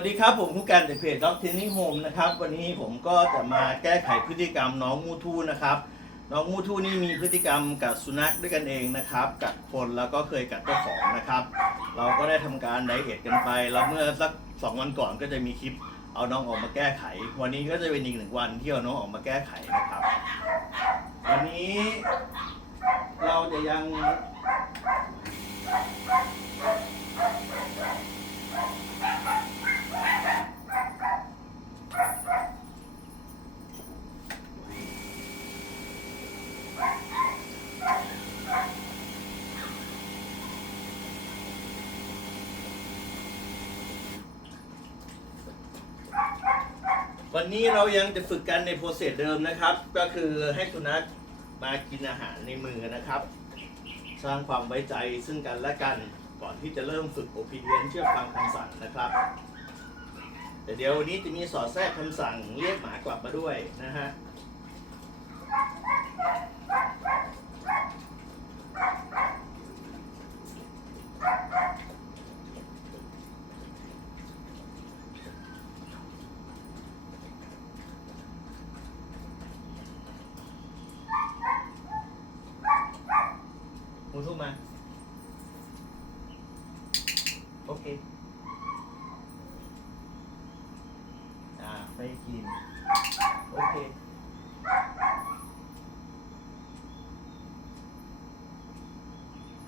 วัสดีครับ ผมผู้การจากเพจ Dog Training Home นะครับ วันนี้ผมก็จะมาแก้ไขพฤติกรรมน้องมูทูนะครับ น้องมูทูนี่มีพฤติกรรมกับสุนัขด้วยกันเองนะครับ กัดคนแล้วก็เคยกัดเจ้าของนะครับ เราก็ได้ทำการไดเอทกันไป แล้วเมื่อสักสองวันก่อนก็จะมีคลิปเอาน้องออกมาแก้ไข วันนี้ก็จะเป็นอีกหนึ่งวันที่เอาน้องออกมาแก้ไขนะครับ วันนี้เราจะยัง วันนี้เรายังจะฝึกกันในโปรเซสเดิมนะครับ ก็คือให้สุนัขมากินอาหารในมือนะครับ สร้างความไว้ใจซึ่งกันและกันก่อนที่จะเริ่มฝึกโอพีเดียนเชื่อฟังคำสั่งนะครับ แต่เดี๋ยววันนี้จะมีสอดแทรกคำสั่งเรียกหมากลับมาด้วยนะฮะ มูทูมา โอเค อ่าไม่กิน โอเค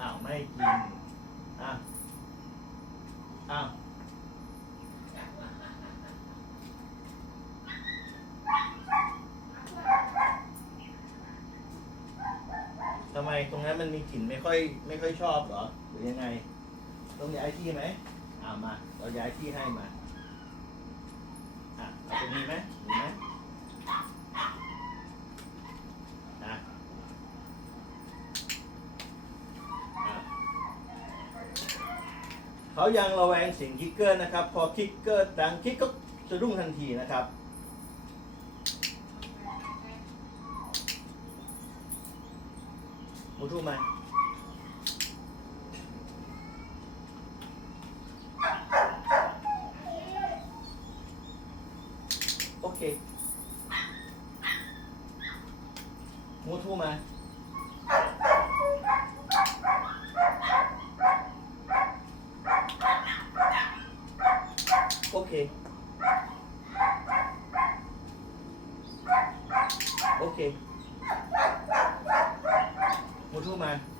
อ้าวไม่กินอ้าวอ้าวทำไมตรงนั้นมันมีกลิ่นไม่ค่อยไม่ค่อยชอบเหรอ หรือยังไง ต้องย้ายที่ไหมอ่ามาเราย้ายที่ให้มาอะเอาตรงนี้ไหมเหรือไหมอะอะเขายังระแวงเสียงคิกเกอร์นะครับ พอคิกเกอร์ดังคิกก็สะดุ้งทันทีนะครับมูทูมา โอเคมูทูมาโ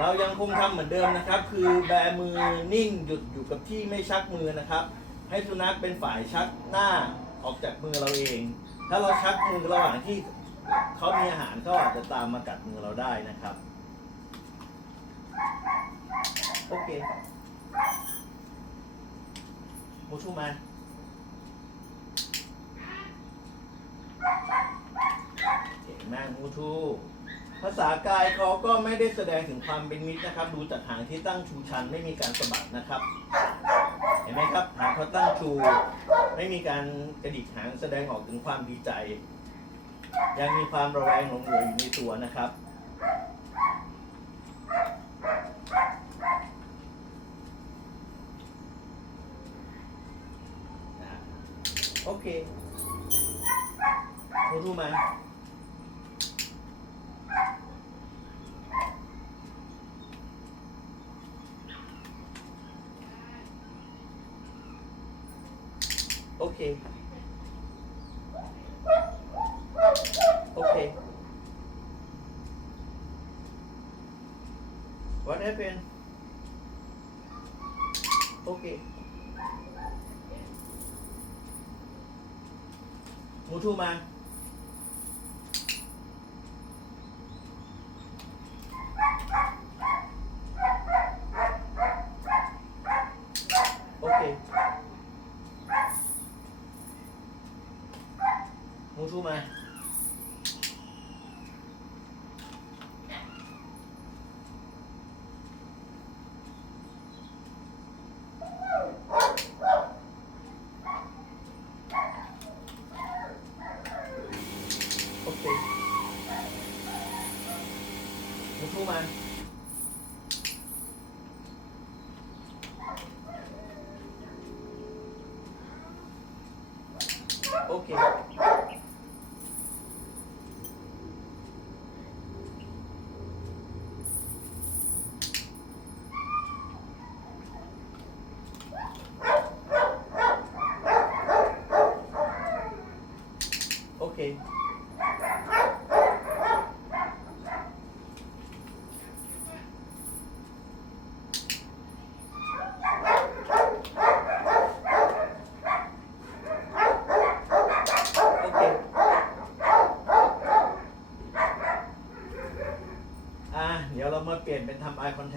เรายังคงทำเหมือนเดิมนะครับ คือแบมือนิ่งหยุดอยู่กับที่ไม่ชักมือนะครับ ให้สุนัขเป็นฝ่ายชักหน้าออกจากมือเราเอง ถ้าเราชักมือระหว่างที่เขามีอาหารเขาอาจจะตามมากัดมือเราได้นะครับ โอเคมูทูมา เก่งมากมูทู ภาษากายเขาก็ไม่ได้แสดงถึงความเป็นมิตรนะครับ ดูจากหางที่ตั้งชูชันไม่มีการสะบัดนะครับ เห็นไหมครับหางเขาตั้งชู ไม่มีการกระดิกหางแสดงออกถึงความดีใจ ยังมีความระแวงหลงเหลืออยู่ในตัวนะครับโอเคมูทูมา โอเคโอเค What happened? โอเค đúng không anh. Ok.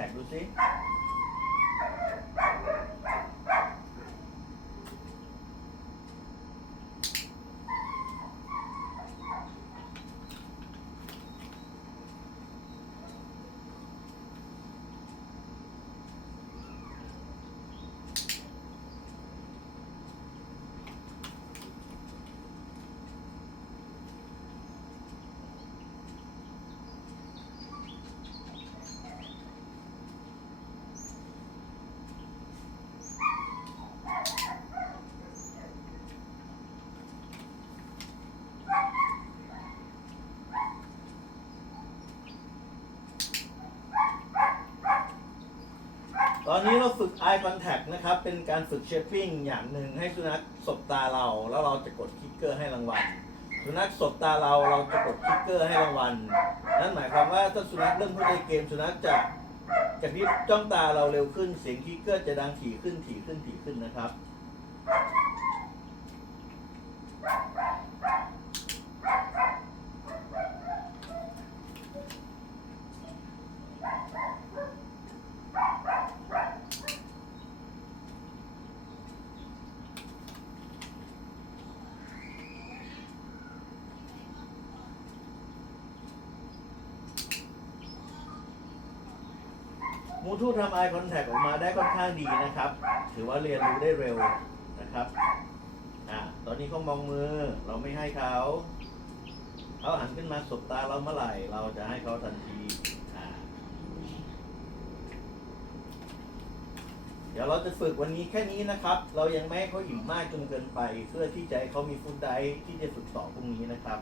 ำ eye contact ดูสิ eye contact นะครับ เป็นการฝึกเชฟฟิ้งอย่างหนึ่งให้สุนัขสบตาเรา แล้วเราจะกดคลิกเกอร์ให้รางวัล สุนัขสบตาเราเราจะกดคลิกเกอร์ให้รางวัล นั่นหมายความว่าถ้าสุนัขเริ่มเข้าใจเกมสุนัขจะกระพริบจ้องตาเราเร็วขึ้น เสียงคลิกเกอร์จะดังถี่ขึ้นถี่ขึ้นถี่ขึ้นนะครับ มูทูทำ eye contact ออกมาได้ค่อนข้างดีนะครับ ถือว่าเรียนรู้ได้เร็วนะครับอ่าตอนนี้เขามองมือเราไม่ให้เขาเขาหันขึ้นมาสบตาเราเมื่อไหร่ เราจะให้เขาทันทีอ่าเดี๋ยวเราจะฝึกวันนี้แค่นี้นะครับ เรายังไม่ให้เขาหิวมากจนเกินไป เพื่อที่จะให้เขามีฟุตไดที่จะฝึกต่อพรุ่งนี้นะครับ